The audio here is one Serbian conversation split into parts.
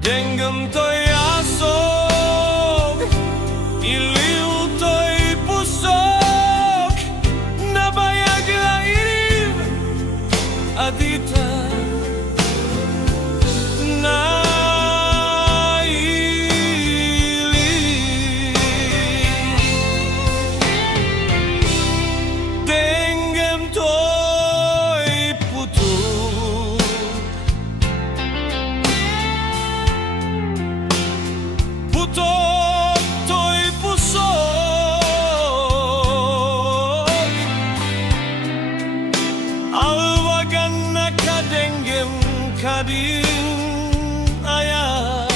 Dengem to'y asog, iliw to'y pusok, nabayag laib, adita nailing. Dengem to'y putok, putok to'y pusok, alwagan nakadenggem kading ayah.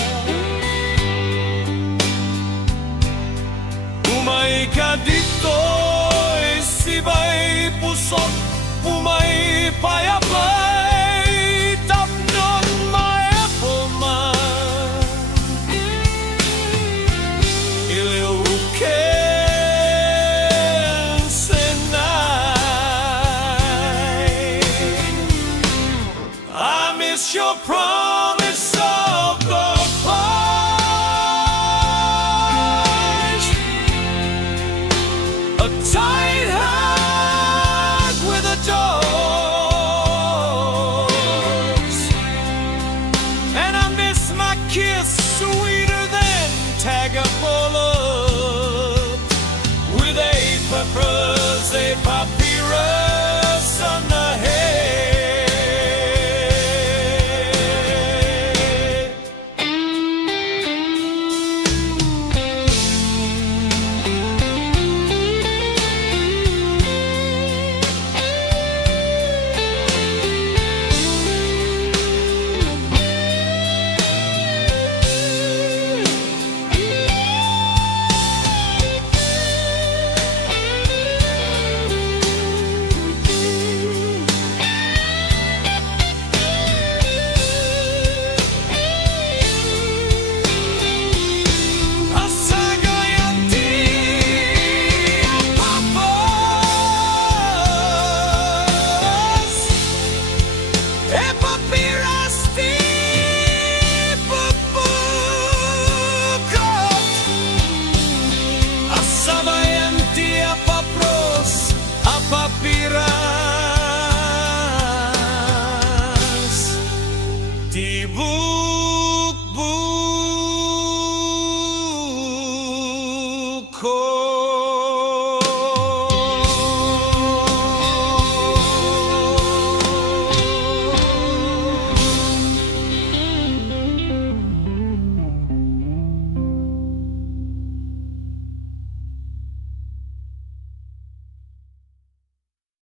Umay kadito'y sibay pusok, umay payapay tapnon mayapaman. Iliw ken senay, I miss your promise of the pledge, a tight hug with a dog's, and I miss my kiss sweeter than Tagapolo, with 8 peppers, 8 pop.